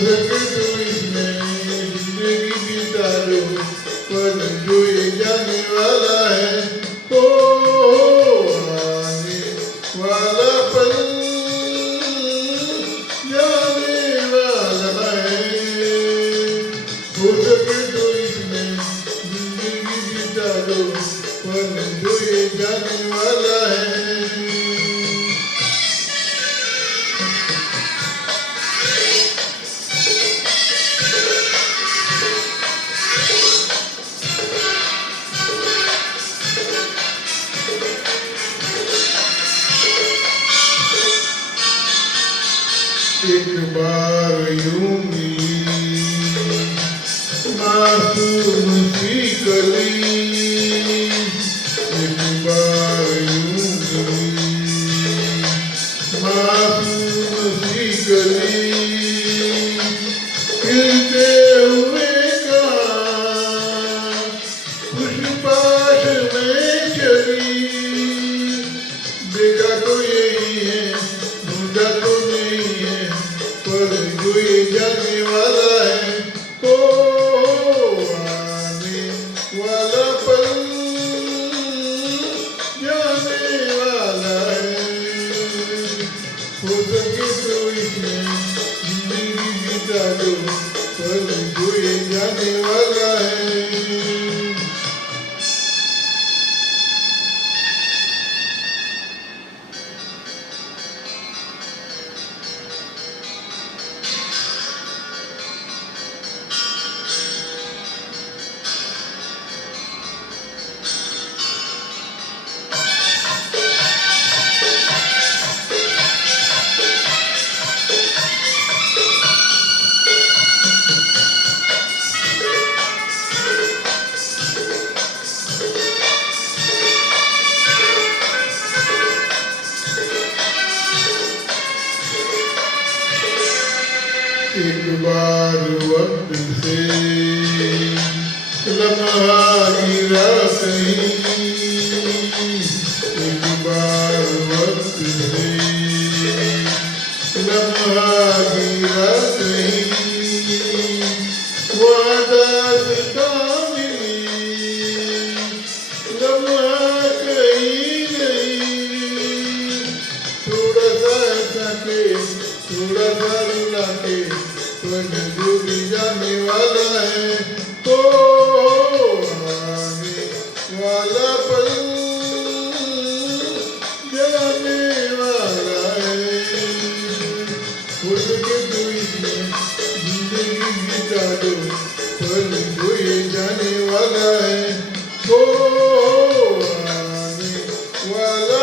सके तो इसमें जिंदगी बिता लो, पर जो ये जाने वाला है, ओ आने वाला पल जाने वाला है। हो सके तो इसमें जिंदगी बिता लो, पर जो ये जाने वाला है। एक बार यूं मिली मासूम सी कली, एक बार यूं मिली मासूम सी कली, खिलते हुए का खुश पाश में चली। देखा तो यही है, ढूंढा तो नहीं है, पर जो ये जाने वाला है, ओ आने वाला पल जाने वाला है। हो सके तो इसमें जिंदगी बिता लो, पर जो ये जाने वाला है। एक बार वक्त से लम्हा गिरा कहीं, एक बार वक्त से लम्हा गिरा कहीं, वादा सिता मिली लम्हा कहीं नहीं। थोड़ा सा हंसा के, थोड़ा सा रुला के, पर जो भी जाने वाला है, तो आने वाला पल जाने वाला है। हो सके तो इसमें जिंदगी बिता दो, पर जो ये जाने वाला है, तो आने वाला